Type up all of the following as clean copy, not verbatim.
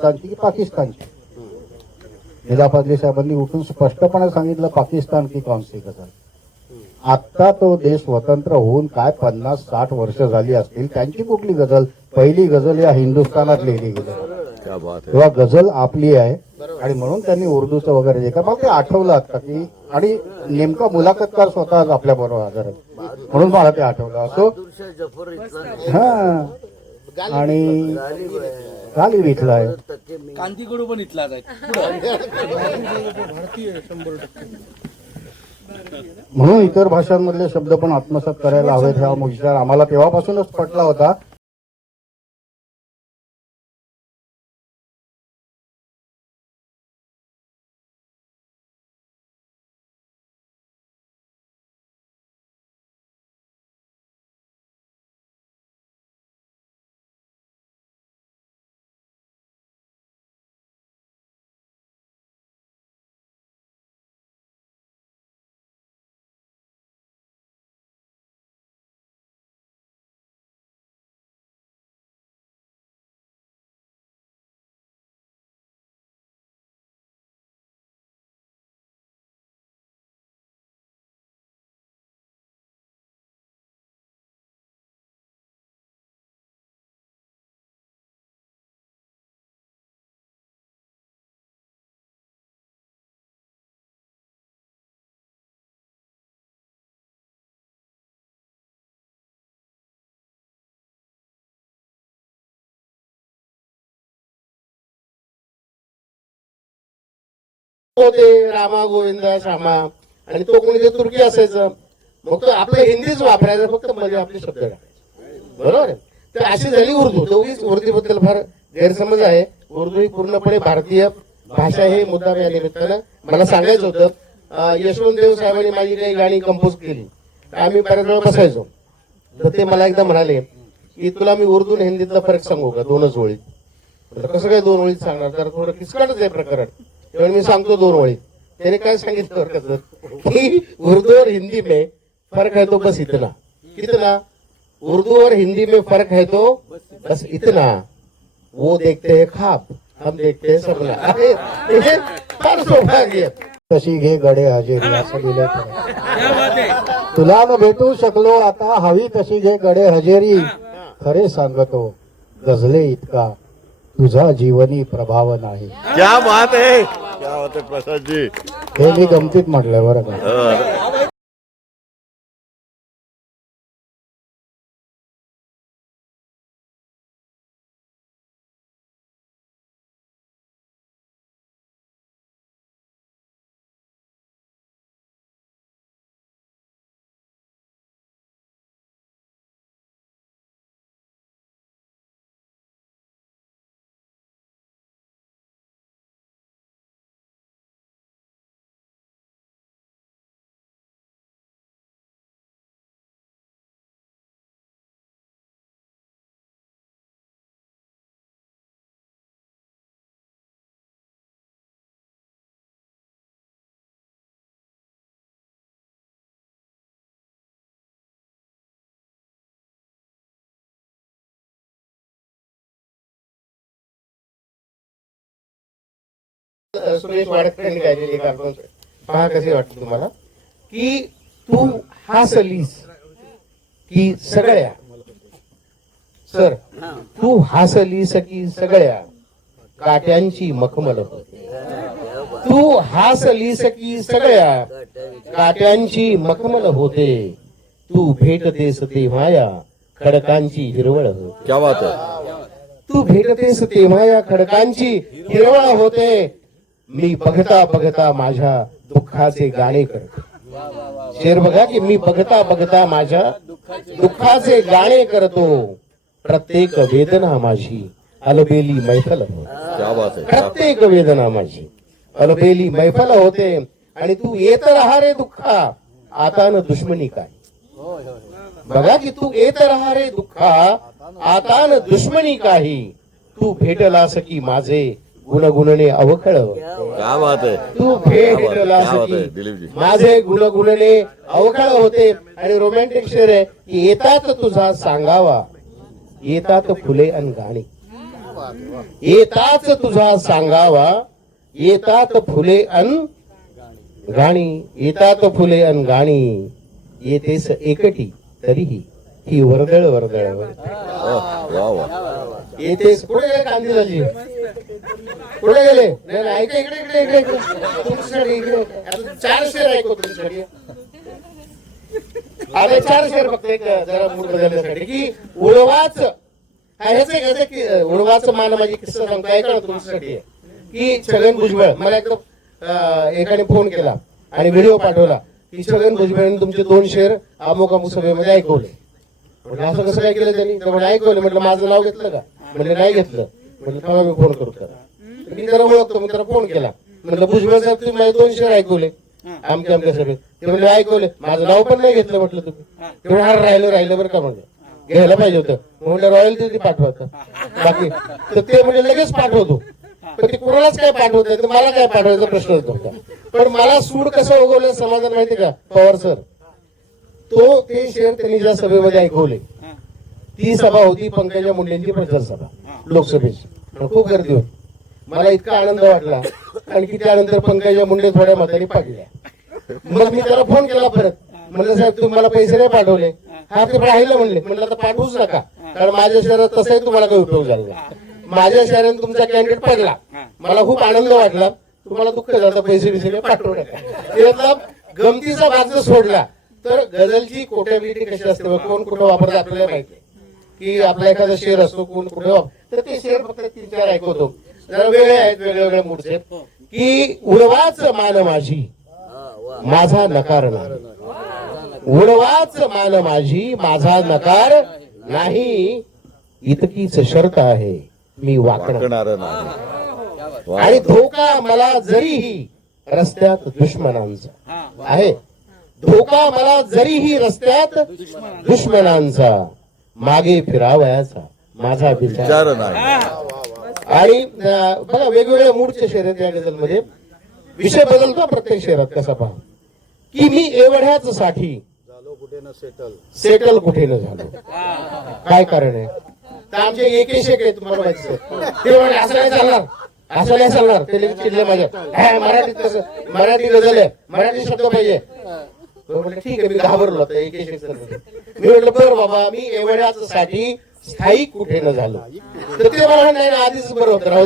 हिंदुस्थानची की पाकिस्तानची. निदा पादरी साहेबांनी उठून स्पष्टपणे सांगितलं पाकिस्तान की कौनसी गझल. आता तो देश स्वतंत्र होऊन काय 50-60 वर्ष झाली असतील, त्यांची कुठली गझल? पहिली गझल या हिंदुस्थानात लिहिली गझल, तेव्हा गझल आपली आहे. आणि म्हणून त्यांनी उर्दूचं वगैरे जे काय मला ते आठवलं आता की, आणि नेमका मुलाखतकार स्वतः आपल्या बरोबर हजर आहे म्हणून मला ते आठवलं. असो हा. आणि गालिब इथला आहे, कांतीकडू पण इथलाच आहे. म्हणून इतर भाषांमधले शब्द पण आत्मसात करायला हवेत हा विचार आम्हाला तेव्हापासूनच पटला होता. ते रामा गोविंद श्यामा, आणि तो कोणी ते तुर्की असायचं, मग तो आपलं हिंदीच वापरायचं, फक्त मध्ये आपले शब्द टाकायचे. बरोबर आहे. तर अशी झाली उर्दू. दोघीच उर्दूबद्दल फार गैरसमज आहे. उर्दू ही पूर्णपणे भारतीय भाषा हे मुद्दाम या निमित्तानं मला सांगायचं होतं. यशवंत देव साहेबांनी माझी काही गाणी कंपोज केली, आम्ही बऱ्याच वेळा बसायचो. तर ते मला एकदा म्हणाले की तुला मी उर्दू आणि हिंदीतला फरक सांगू का 2च ओळीत. कसं काय 2 ओळीत सांगणार, तर थोडं किचकटच आहे प्रकरण. तेव्हा मी सांगतो 2 ओळीत. त्याने काय सांगितलं कसं की उर्दू और हिंदी में फर्क है तो बस इतना. कितना? उर्दू और हिंदी में फर्क है तो बस इतना. वो देखते हैं ख्वाब, हम देखते हैं सपना. अरे फार सौभाग्य. तशी घे गडे हजेरी असं लिहिलंय. तुला न भेटू शकलो आता, हवी तशी घे गडे हजेरी. खरे सांगतो गझले इतका तुझा जीवनी प्रभाव नाही. क्या बात है, क्या बात है प्रसाद जी. हे मी गमतीत म्हटलंय बरं का. सुरेश वाडकर यांनी गायलेली कार्टून पहा कसे वाटतं तुम्हाला. की तू हसलीस की सगळ्या, सर तू हसलीस की सगळ्या काट्यांची मखमल होते. तू हसलीस की सगळ्या काट्यांची मखमल होते. तू भेटतेस तेव्हा या खडकांची हिरवळ होते. क्या बात है. तू भेटतेस तेव्हा या खडकांची हिरवळ होते. मी बघता बघता माझ्या दुःखाचे गाणे करतो. शेर बघा की मी बघता बघता माझ्या दुःखाचे गाणे करतो. प्रत्येक वेदना माझी अलबेली मैफल होते. क्या बात है. प्रत्येक वेदना माझी अलबेली मैफल होते. आणि तू येत राहा रे दुःखा, आता न दुश्मनी काय. बघा की तू येत राहा रे दुःखा, आता न दुश्मनी काही. तू भेटलास की माझे गुणगुणणे अवखळ. क्या बात है. तू भेटलास की माझे गुणगुणणे अवखळ होते. आणि रोमॅन्टिक शेर आहे की येतात तुझा सांगावा, येतात फुले अन गाणी. येताच तुझा सांगावा, येतात फुले अन गाणी, येतात फुले अन गाणी, येतेस एकटी तरीही ही वर्दळ वर्दळ वा वा येतेस. कुठे गेले कांदिलाजी, कुठे गेले? नाही नाही, ऐका इकडे इकडे इकडे इकडे. तुमच्यासाठी इकडे आता 4 शेर ऐकू तुमच्यासाठी. आता 4 शेर फक्त एक जरा मूड बदलण्यासाठी की उडवाच उडवाचं मान माझी किस्सा सांगतो ऐका ना तुमच्यासाठी. की छगन भुजबळ मला एकदम एकाने फोन केला आणि व्हिडिओ पाठवला की छगन भुजबळांनी तुमचे 2 शेर अमुक अमुक सभेमध्ये ऐकवले. म्हटलं असं कसं काय केलं त्यांनी? तर म्हणे ऐकवलं. म्हटलं माझं नाव घेतलं का? म्हटलं नाही घेतलं. म्हटलं थांबा मी फोन करू त्याला. मी त्याला ओळखतो, मी त्याला फोन केला. म्हटलं भुजबळ साहेब तुम्ही माझे 2 शेर ऐकवले आमच्या आमच्या सभेत. ते म्हणजे ऐकवले, माझं नाव पण नाही घेतलं. म्हटलं तुम्ही तेवढं हार राहिलं बरं का? म्हणजे घ्यायला पाहिजे होतं. म्हटलं रॉयल्टी पाठवत बाकी तर ते म्हणजे लगेच पाठवतो. पण ते कोणालाच काय पाठवत नाही, तर मला काय पाठवायचा प्रश्न होता. पण मला सूड कसं उगवलं समाधान माहिती का पवार सर? ते शेर त्यांनी ज्या सभेमध्ये ऐकवले ती सभा होती पंकजा मुंडेंची प्रचार सभा लोकसभेची. खूप गर्दी होती. मला इतका आनंद वाटला कारण की त्यानंतर पंकजा मुंडे थोड्या मतांनी पाडल्या. मग मी त्याला फोन केला परत. म्हणलं साहेब तुम्ही मला पैसे नाही पाठवले? हा ते राहिलं म्हणले. म्हणलं तर पाठवूच नका कारण माझ्या शहरात तसाही तुम्हाला काही उपयोग झाला नाही. माझ्या शहरात तुमचा कॅन्डिडेट पडला, मला खूप आनंद वाटला. तुम्हाला दुःख झालं पैसे बिसे पाठवू नका. गमतीचा भाग जर सोडला तर गझलची कोटॅबिलिटी कशी असते, कोण कुठं वापरतं आपल्याला माहिती आहे. की आपला एखादा शेर असतो कोण कुठे तर ते शेर फक्त 3-4 ऐकवतो. जरा वेगळे आहेत वेगवेगळ्या मूडचे. की उडवाच मान माझी माझा नकार नाही, उडवाच मान माझी माझा नकार नाही, इतकीच शर्त आहे मी वाकणार वाकणार नाही. आणि धोका मला जरीही रस्त्यात दुश्मनांचा आहे, धोका मला जरीही रस्त्यात दुश्मनांचा, मागे फिरावयाचा माझा विचार विचार नाही. आणि बघा वेगवेगळ्या मूडचे शेर आहेत या गझलमध्ये. विषय बदलतो प्रत्येक शेरात कसा पहा. की मी एवढ्याच साठी सेटल कुठे न झालो. काय कारण आहे? तर आमचे एक आहे तुम्हाला माहिती आहे. ते म्हणे असं नाही चालणार, असं नाही चालणार. ते लगेच चिडले माझ्या. मराठीत कसं, मराठी गझल आहे, मराठी शब्द पाहिजे. म्हटलं ठीक आहे. मी घाबरलो आता एक मी म्हटलं बरं बाबा मी एवढ्याच साठी स्थायिक कुठे न झालो. तर ते मला नाही आधीच बरं होतं, राहू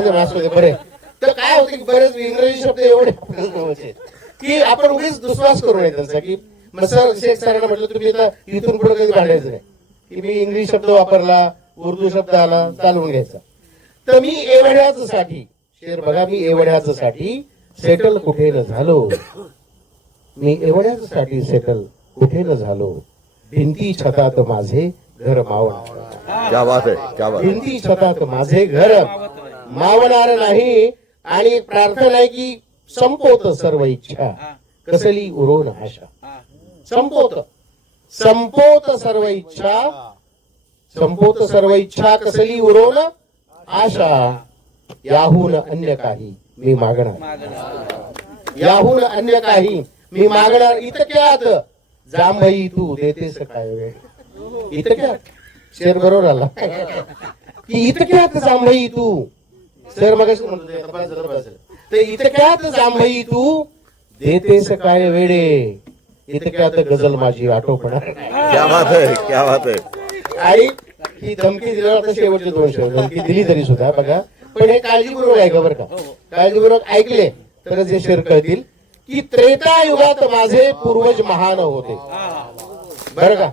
दे असू दे बरे. तर काय होतं की बरेच इंग्रजी शब्द एवढे की आपण उगीच दुस्वास करू नये त्यांचा. की मग सर शेख सरांना म्हटलं तुम्ही आता इथून पुढे कधी भांडायचं नाही की मी इंग्लिश शब्द वापरला, उर्दू शब्द आला चालवून घ्यायचा. तर मी एवढ्याच साठी शेर बघा, मी एवढ्याच साठी सेटल कुठे न झालो, मी एवढ्याच साठी सेटल कुठे न झालो, भिंती छतात माझे घर मावणार. क्या बात आहे, क्या बात आहे. भिंती छतात माझे घर मावणार नाही. आणि प्रार्थना आहे की संपवत सर्व इच्छा कसली उरोन आशा. संपवत सर्व इच्छा, संपवत सर्व इच्छा कसली उरोन आशा, याहून अन्य काही मी मागणार, याहून अन्य काही मी मागणार. इतक्यात जांभई तू देतेस काय वेळ. इतक्यात शेर बरोबर आला की इतक्यात जांभई तू. सर मग तर इतक्यात जांभई तू देतेस काय वेळे, इतक्यात गझल माझी आठवपणार. क्या बात आहे, क्या बात आहे. आणि ही धमकी दिल्यावर आता शेवटचे 2 शेर धमकी दिली तरी सुद्धा बघा. पण हे काळजीपूर्वक ऐका बरं का. काळजीपूर्वक ऐकले तरच हे शेर कळतील. की त्रेतायुगात माझे पूर्वज महान होते. बरं का?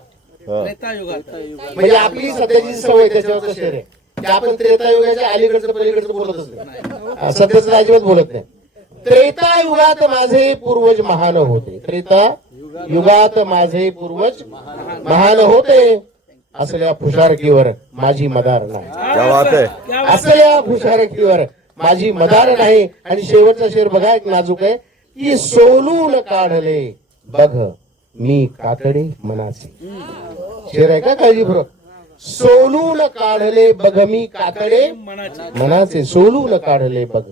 म्हणजे आपली सध्याची सवय त्याच्यावरचं शेर आहे की आपण त्रेतायुगाच्या अलीकडचं पलीकडचं बोलतच नाही, सध्याचं अजिबात बोलत नाही. त्रेतायुगात माझे पूर्वज महान होते, त्रेतायुगात माझे पूर्वज महान होते, असल्या फुशारकीवर माझी मदार नाही. क्या बात आहे. असल्या फुशारकीवर माझी मदार नाही. आणि शेवटचा शेर बघा एक नाजूक आहे की सोलून काढले बघ मी कातडे मनाचे. शेर आहे का काळजीपूर्वक. सोलून काढले बघ मी कातडे मनाचे, सोलून काढले बघ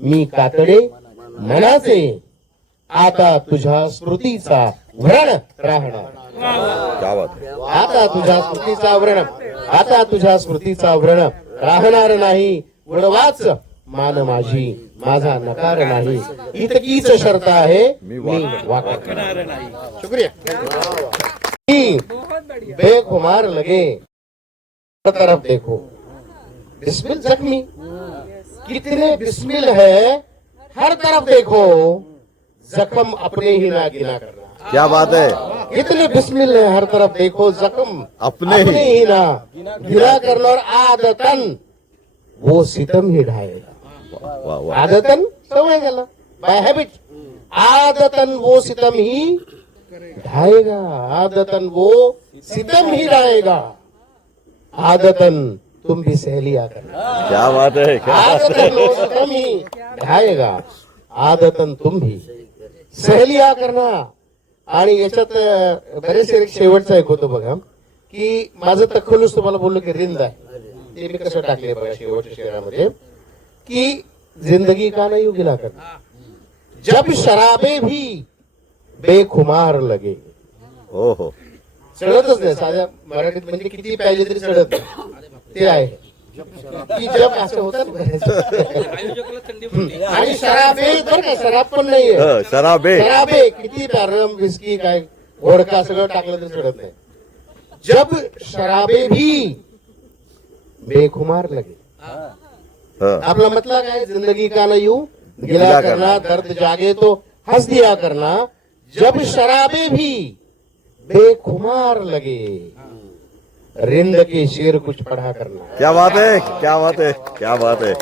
मी कातडे मनाचे, आता तुझ्या स्मृतीचा व्रण राहणार. क्या बात आहे. आता तुझ्या स्मृतीचा व्रण, आता तुझ्या स्मृतीचा व्रण राहणार नाही. उडवाच मान माझी, माझा नकार नाही. इतकीच शर्त आहे, मी वाकणार नाही. शुक्रिया. बेखुमार लगे हर तरफ देखो, बिस्मिल जख्मी. कितने बिस्मिल है, हर तरफ देखो, जख्म अपने ही ना गिना करना. क्या बात है. कितने बिस्मिल है, हर तरफ देखो, जख्म अपने ही. ही ना गिना करना. और आदतन वो सितम ही ढाएगा. वाह वाह. आदतन सवय झाला, बाय हॅबिट. आदतन वो सितम ही ढाएगा. आदतन वो सितम ही ढाएगा. आदतन तुम भी सहेलिया करना. क्या बात है. क्या बात है. आदतन वो सितम ही ढाएगा. आदतन तुम भी सहेलिया करना. आणि याच्यात बरेचसे एक शेवटचा एक होतो बघा, की माझं तखलूस तुम्हाला बोललो की रिंद आहे, ते मी कसं टाकले बघा शेवटच्या शेरामध्ये, की जिंदगी का नहीं उगिला करना. जब शराबे भी बेखुमार लगे. हो हो. चढतच नाही साध्या मराठीत, म्हणजे किती प्यायले तरी चढत नाही. ते आहे की जब असं होतं ना. आयोजकाला थंडी पडली. आणि शराबे बरं का, शराब पण नाहीये. शराबे. शराबे किती रम विस्की काय वोडका सगळं टाकलं तरी चढत नाही. जब शराबे भी बेखुमार लगे. आपला मतलब काय, जिंदगी का न यूं गिला करना, दर्द जागे तो हंस दिया करना. जब शराबे भी बेखुमार लगे, रिंद के शेर कुछ पढ़ा करना. क्या बात है. क्या बात है. क्या बात है.